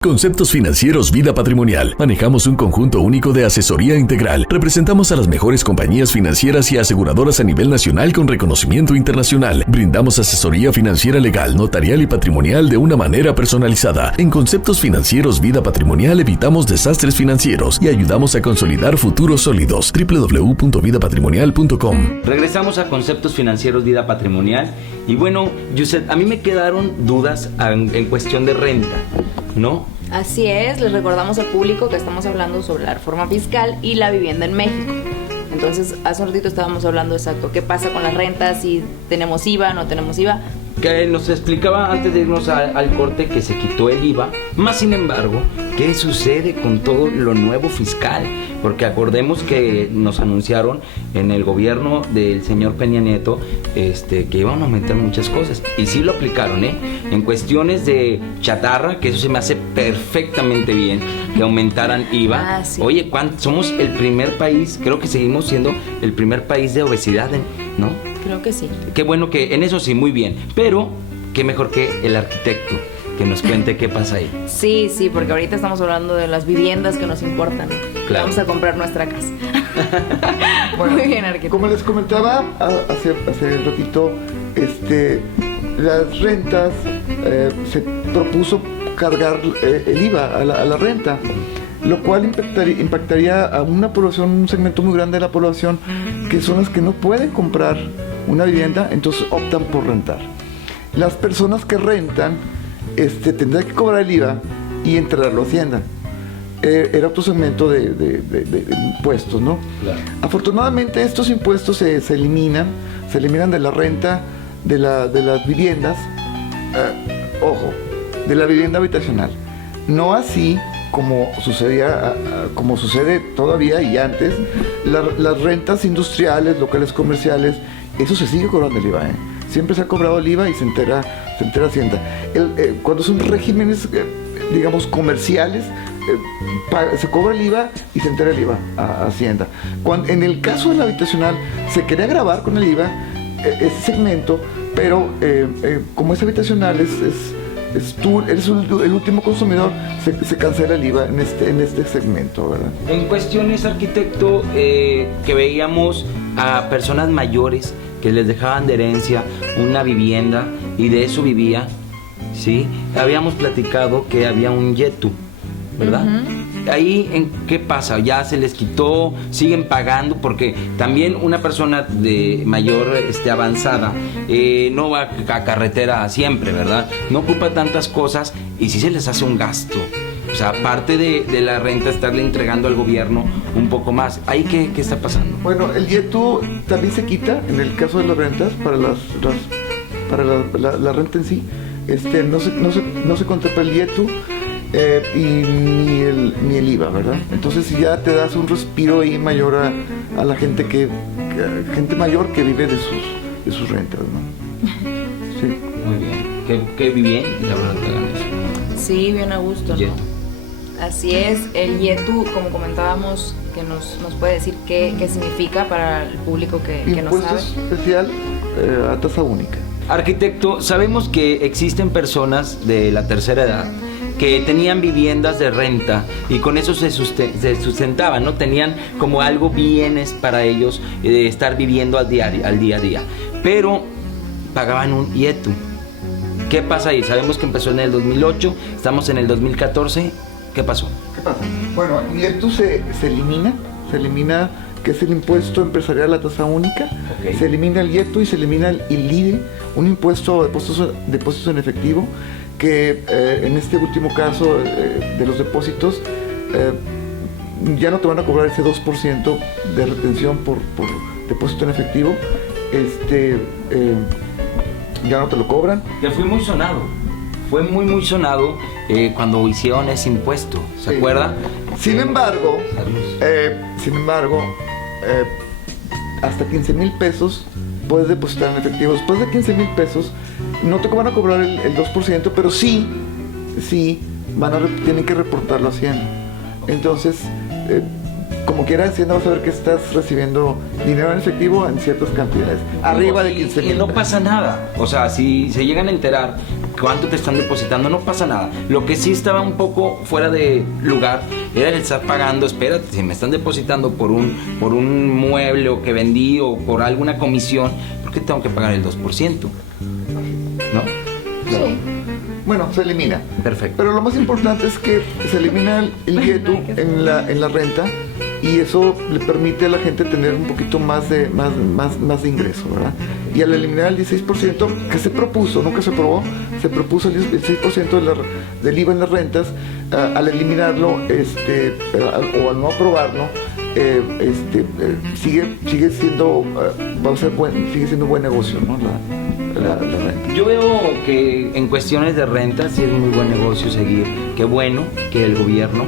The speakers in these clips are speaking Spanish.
Conceptos Financieros Vida Patrimonial. Manejamos un conjunto único de asesoría integral. Representamos a las mejores compañías financieras y aseguradoras a nivel nacional con reconocimiento internacional. Brindamos asesoría financiera legal, notarial y patrimonial de una manera personalizada. En Conceptos Financieros Vida Patrimonial evitamos desastres financieros y ayudamos a consolidar futuros sólidos. www.vidapatrimonial.com. Regresamos a Conceptos Financieros Vida Patrimonial. Y bueno, Yuset, a mí me quedaron dudas en cuestión de renta, ¿no? Así es, les recordamos al público que estamos hablando sobre la reforma fiscal y la vivienda en México. Entonces, hace un ratito estábamos hablando exacto qué pasa con las rentas, si tenemos IVA, no tenemos IVA. Que nos explicaba antes de irnos al corte que se quitó el IVA, más sin embargo, ¿qué sucede con todo lo nuevo fiscal? Porque acordemos que nos anunciaron en el gobierno del señor Peña Nieto que iban a aumentar muchas cosas, y sí lo aplicaron, en cuestiones de chatarra, que eso se me hace perfectamente bien, que aumentaran IVA. Sí. Oye, somos el primer país, creo que seguimos siendo el primer país de obesidad, ¿no? Creo que sí. Qué bueno que en eso sí, muy bien. Pero, qué mejor que el arquitecto que nos cuente qué pasa ahí. Sí, porque ahorita estamos hablando de las viviendas que nos importan. Claro. Vamos a comprar nuestra casa. Bueno, muy bien, arquitecto. Como les comentaba hace un ratito, las rentas, se propuso cargar el IVA a la renta, lo cual impactaría a una población, un segmento muy grande de la población, que son las que no pueden comprar una vivienda, entonces optan por rentar. Las personas que rentan tendrán que cobrar el IVA y entregarlo a Hacienda. Era otro segmento de impuestos, ¿no? Claro. Afortunadamente estos impuestos se eliminan de la renta de las viviendas, de la vivienda habitacional. No así como sucede todavía y antes, las rentas industriales, locales comerciales, eso se sigue cobrando el IVA, Siempre se ha cobrado el IVA y se entera Hacienda. Cuando son regímenes, digamos, comerciales, se cobra el IVA y se entera el IVA a Hacienda. En el caso del habitacional, se quería grabar con el IVA ese segmento, pero como es habitacional, tú eres el último consumidor, se cancela el IVA en este segmento, ¿verdad? En cuestiones, arquitecto, que veíamos a personas mayores que les dejaban de herencia una vivienda y de eso vivían, ¿sí? Habíamos platicado que había un YETU, ¿verdad? Uh-huh. Ahí, ¿en qué pasa? ¿Ya se les quitó? ¿Siguen pagando? Porque también una persona de mayor avanzada no va a carretera siempre, ¿verdad? No ocupa tantas cosas y sí se les hace un gasto. O sea, aparte de la renta, estarle entregando al gobierno un poco más. ¿Ahí qué está pasando? Bueno, el YETU también se quita en el caso de las rentas, para la renta en sí. No se contempla el YETU y ni el IVA, ¿verdad? Entonces ya te das un respiro ahí mayor a la gente gente mayor que vive de sus rentas, ¿no? Sí. Muy bien. Qué bien, la verdad, que hagan eso. Sí, bien a gusto, ¿no? YETU. Así es, el YETU, como comentábamos, que nos puede decir qué significa para el público que no sabe. Impuesto especial a tasa única. Arquitecto, sabemos que existen personas de la tercera edad que tenían viviendas de renta y con eso se sustentaban, ¿no? Tenían como algo bienes para ellos estar viviendo al día a día. Pero pagaban un YETU. ¿Qué pasa ahí? Sabemos que empezó en el 2008, estamos en el 2014. ¿Qué pasó? Bueno, el YETU se elimina, que es el impuesto empresarial a la tasa única. Okay. Se elimina el YETU y se elimina el IDE, un impuesto de depósitos en efectivo, que en este último caso de los depósitos ya no te van a cobrar ese 2% de retención por depósito en efectivo. Ya no te lo cobran. Que fue muy sonado. Fue muy sonado cuando hicieron ese impuesto, ¿se acuerda? Sin embargo, hasta 15,000 pesos puedes depositar en efectivo. Después de 15,000 pesos no te van a cobrar el 2%, pero sí tienen que reportarlo a Hacienda. Entonces, como quiera, Hacienda va a saber que estás recibiendo dinero en efectivo en ciertas cantidades, arriba de 15,000. Y no pasa nada. O sea, si se llegan a enterar cuánto te están depositando, no pasa nada. Lo que sí estaba un poco fuera de lugar era el estar pagando, espérate, si me están depositando por un mueble o que vendí o por alguna comisión, ¿por qué tengo que pagar el 2%? ¿No? Claro. Sí. Bueno, se elimina. Perfecto. Pero lo más importante es que se elimina el IETU en la renta, y eso le permite a la gente tener un poquito más de ingreso, ¿verdad? Y al eliminar el 16% que se propuso, nunca se aprobó, se propuso el 16% del IVA en las rentas, al eliminarlo o al no aprobarlo, sigue siendo sigue siendo buen negocio, ¿no? La renta. Yo veo que en cuestiones de renta sí es muy buen negocio seguir. Qué bueno que el gobierno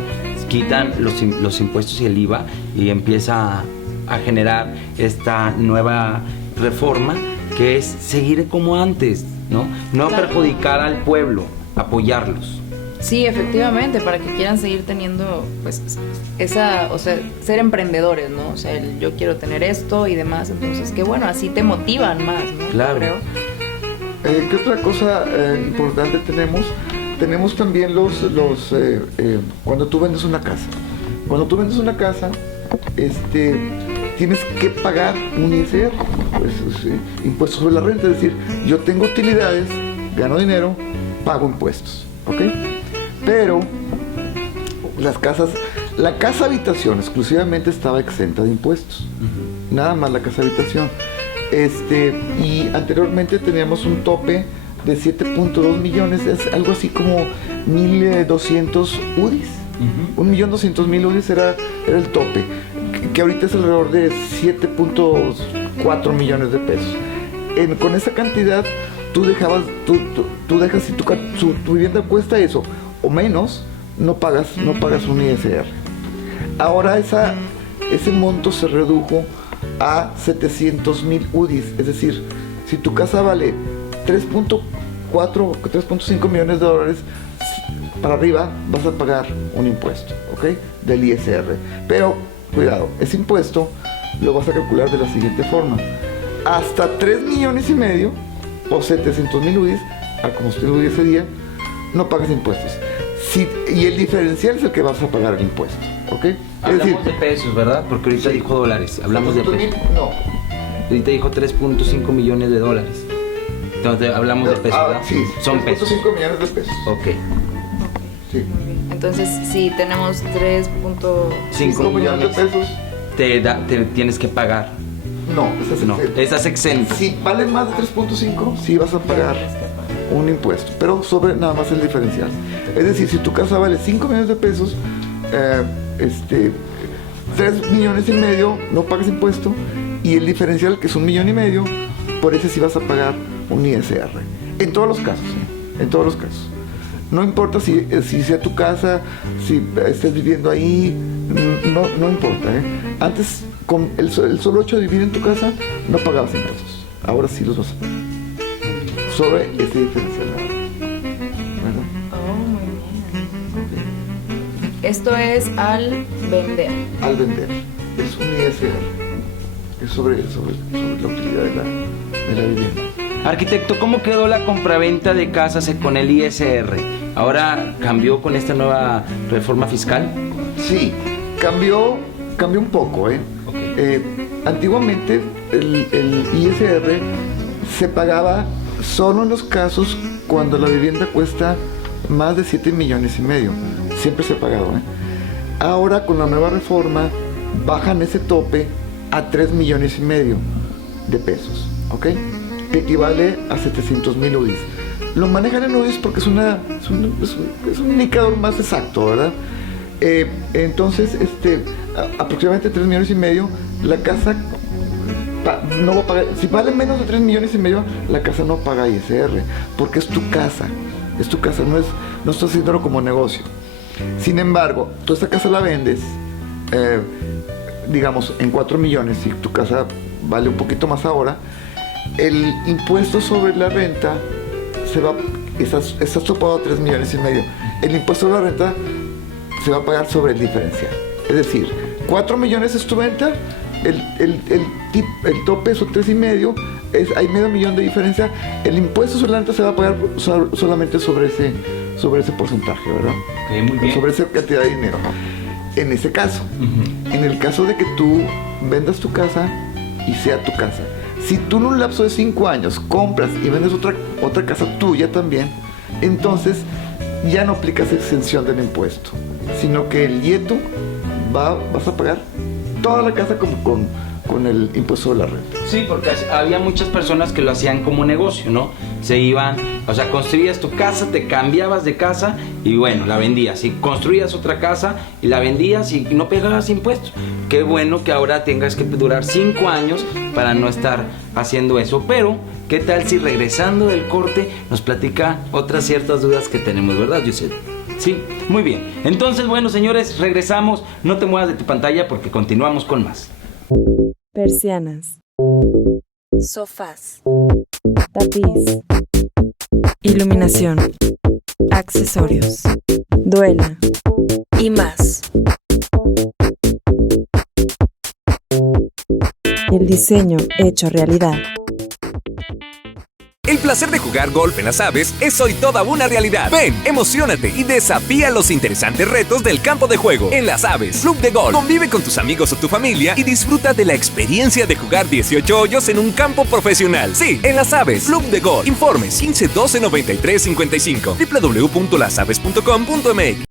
quitan los impuestos y el IVA y empieza a generar esta nueva reforma, que es seguir como antes, ¿no? No Claro. perjudicar al pueblo, apoyarlos. Sí, efectivamente, para que quieran seguir teniendo, pues, o sea, ser emprendedores, ¿no? O sea, yo quiero tener esto y demás, entonces, qué bueno, así te motivan más, ¿no? Claro. Creo. ¿Qué otra cosa importante tenemos? Tenemos también cuando tú vendes una casa. Cuando tú vendes una casa, tienes que pagar un ISR, pues, impuesto sobre la renta. Es decir, yo tengo utilidades, gano dinero, pago impuestos, ¿ok? Pero la casa habitación exclusivamente estaba exenta de impuestos. Nada más la casa habitación. Y anteriormente teníamos un tope de 7.2 millones, es algo así como 1.200 UDIs. 1.200.000 UDIs era el tope, que ahorita es alrededor de 7.4 millones de pesos. Con esa cantidad tú dejas, si tu vivienda cuesta eso o menos, no pagas un ISR. Ahora ese monto se redujo a 700.000 UDIs, es decir, si tu casa vale 3.5 millones de dólares para arriba, vas a pagar un impuesto, ¿ok? Del ISR. Pero, cuidado, ese impuesto lo vas a calcular de la siguiente forma: hasta 3 millones y medio o 700.000 UDIs, a combustible UDI ese día, no pagas impuestos. Y el diferencial es el que vas a pagar el impuesto, ¿ok? Hablamos de pesos, ¿verdad? Porque ahorita dijo dólares. Hablamos de pesos. No. Ahorita dijo 3.5 millones de dólares. Entonces hablamos de pesos, ¿verdad? Sí, Son pesos. 3.5 millones de pesos. Ok. Sí. Entonces, si tenemos 3.5 5 millones de pesos. te tienes que pagar. No, estás No, exento. estás exento. Si vale más de 3.5, sí vas a pagar un impuesto, pero sobre nada más el diferencial. Es decir, si tu casa vale 5 millones de pesos, 3 millones y medio no pagas impuesto, y el diferencial, que es 1,5 millones, por ese sí vas a pagar un ISR. En todos los casos, ¿eh? En todos los casos. No importa si sea tu casa, si estés viviendo ahí, no importa, ¿eh? Antes, con el solo hecho de vivir en tu casa, no pagabas impuestos. Ahora sí los vas a pagar. Sobre ese diferencial. ¿Verdad? Oh, muy bien. Esto es al vender. Al vender. Es un ISR. Es sobre la utilidad de la vivienda. Arquitecto, ¿cómo quedó la compraventa de casas con el ISR? ¿Ahora cambió con esta nueva reforma fiscal? Sí, cambió un poco, ¿eh? Okay. Antiguamente el ISR se pagaba solo en los casos cuando la vivienda cuesta más de 7 millones y medio. Siempre se ha pagado, ¿eh? Ahora, con la nueva reforma, bajan ese tope a 3 millones y medio de pesos, ¿ok? Que equivale a 700.000 UDIs. Lo manejan en UDIs porque es un indicador más exacto, ¿verdad? Entonces, aproximadamente 3 millones y medio, la casa no va a pagar. Si vale menos de 3 millones y medio, la casa no paga ISR, porque es tu casa, no estás haciéndolo como negocio. Sin embargo, tú esta casa la vendes, digamos, en 4 millones, y tu casa vale un poquito más ahora, el impuesto sobre la renta estás topado a 3 millones y medio. El impuesto sobre la renta se va a pagar sobre el diferencial. Es decir, 4 millones es tu venta, el tope son 3 y medio, hay medio millón de diferencia. El impuesto sobre la renta se va a pagar solamente sobre ese porcentaje, ¿verdad? Ok, muy bien. Sobre esa cantidad de dinero. En ese caso, en el caso de que tú vendas tu casa y sea tu casa, si tú en un lapso de 5 años compras y vendes otra casa tuya también, entonces ya no aplicas exención del impuesto, sino que el IETU vas a pagar toda la casa con el impuesto sobre la renta. Sí, porque había muchas personas que lo hacían como negocio, ¿no? Se iban, o sea, construías tu casa, te cambiabas de casa y bueno, la vendías. Y construías otra casa y la vendías y no pagabas impuestos. Qué bueno que ahora tengas que durar 5 años para no estar haciendo eso. Pero, ¿qué tal si regresando del corte nos platica otras ciertas dudas que tenemos, verdad, Yusel? Sí, muy bien. Entonces, bueno, señores, regresamos. No te muevas de tu pantalla porque continuamos con más. Persianas, sofás, tapiz, iluminación, accesorios, duela y más. El diseño hecho realidad. El placer de jugar golf en Las Aves es hoy toda una realidad. Ven, emociónate y desafía los interesantes retos del campo de juego. En Las Aves, Club de Golf. Convive con tus amigos o tu familia y disfruta de la experiencia de jugar 18 hoyos en un campo profesional. Sí, en Las Aves, Club de Golf. Informes 15 12 93 55. www.lasaves.com.mx.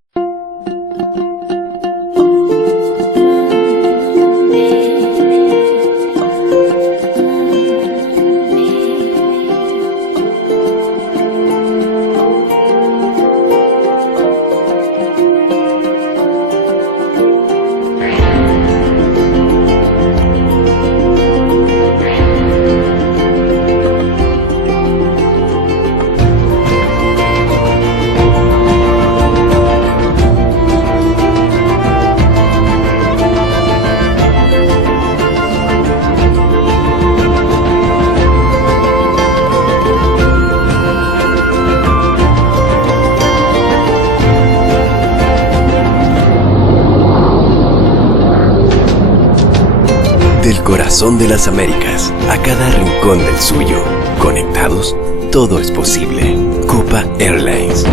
Del corazón de las Américas a cada rincón del suyo. Conectados, todo es posible. Copa Airlines.